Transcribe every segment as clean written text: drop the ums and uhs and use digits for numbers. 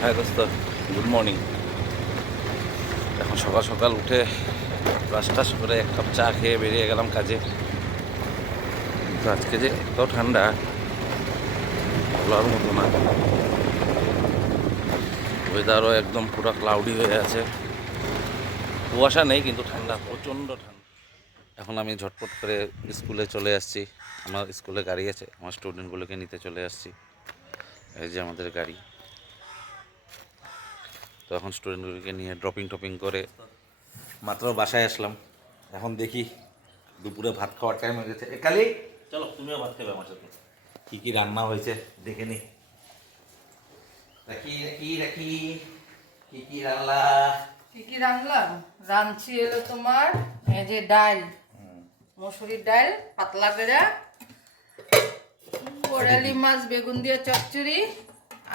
হ্যাঁ দোস্ত, good morning. এখন সকাল সকাল উঠে ব্রাশ টাশ করে এক কাপ চা খেয়ে বেরিয়ে গেলাম কাজে। কিন্তু আজকে যে এত ঠান্ডা, বলার মতো না। ওয়েদারও একদম পুরো ক্লাউডি হয়ে আছে, কুয়াশা নেই কিন্তু ঠান্ডা, প্রচণ্ড ঠান্ডা। এখন আমি ঝটপট করে স্কুলে চলে আসছি। আমার স্কুলে গাড়ি আছে, আমার স্টুডেন্টগুলোকে নিতে চলে আসছি। এই যে আমাদের গাড়ি। তো এখন স্টুডেন্টগুলোকে নিয়ে ড্রপিং টপিং করে মাত্র বাসায় আসলাম। এখন দেখি দুপুরে ভাত খাওয়ার টাইম হয়ে গেছে। কালি চলো, তুমিও ভাত খাবে আমার সাথে। কী কী রান্না হয়েছে দেখে নি। রাখি রাখি রাখি কী কী রান্না। কি কি রান্নলাম? রাঁধছি এলো তোমার এই যে ডাল, মসুরির ডাল পাতলা করে, কোরালি মাছ বেগুন দিয়ে চচ্চড়ি,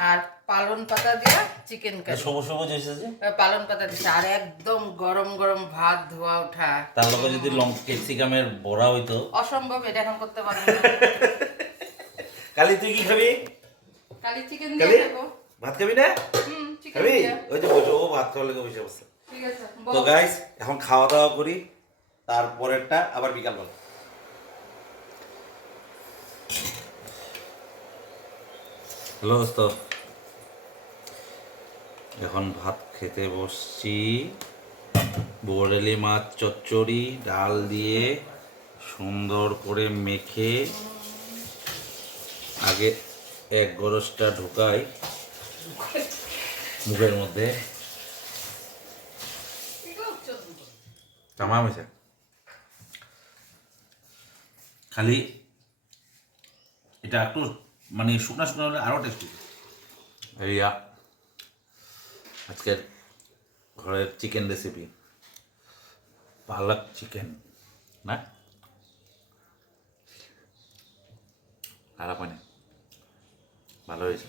আর পালন পাতা দিয়ে চিকেন কারি। সবুজ সবুজ এসেছে, পালন পাতা দিচ্ছে, আর একদম গরম গরম ভাত ধোয়া ওঠা। তার লগে যদি ক্যাপসিকামের বড়া হইতো। অসম্ভব, এটা এখন করতে পারবো না। কালি তুই কি খাবি? কালি চিকেন কালি দিয়ে খাবো। ভাত খাবি না? চিকেন খাবি? দিয়ে। ওই যে বসে, ও ভাত খাওয়ার লেগে বসে বসে। ঠিক আছে, তো বল। গাইস, এখন খাওয়া দাওয়া করি, তারপরেরটা আবার বিকালবেলা। হ্যালো দোস্ত, এখন ভাত খেতে বসছি। বোয়ালি মাছ চচ্চড়ি ডাল দিয়ে সুন্দর করে মেখে আগে এক গরসটা ঢুকাই মুখের মধ্যে। তামাম হয়েছে, খালি এটা একটু মানে শুকনা শুকনো হলে আরও টেস্টি। রিয়া আজকের ঘরের চিকেন রেসিপি, পালক চিকেন না, খারাপ হয়নি, ভালো হয়েছে।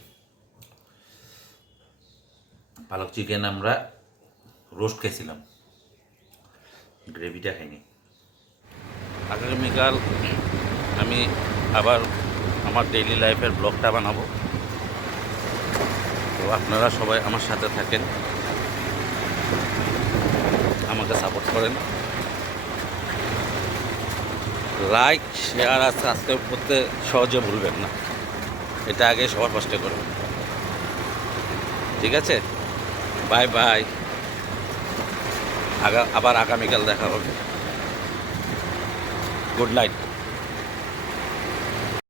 পালক চিকেন আমরা রোস্ট খেয়েছিলাম, গ্রেভিটা খাইনি। আগামীকাল আমি আবার আমার ডেইলি লাইফের ব্লগটা বানাবো। তো আপনারা সবাই আমার সাথে থাকেন, আমাকে সাপোর্ট করেন। লাইক শেয়ার আর সাবস্ক্রাইব করতে সহজে ভুলবেন না, এটা আগে সবার ফার্স্টে করবেন। ঠিক আছে, বাই বাই। আবার আগামীকাল দেখা হবে। Good night.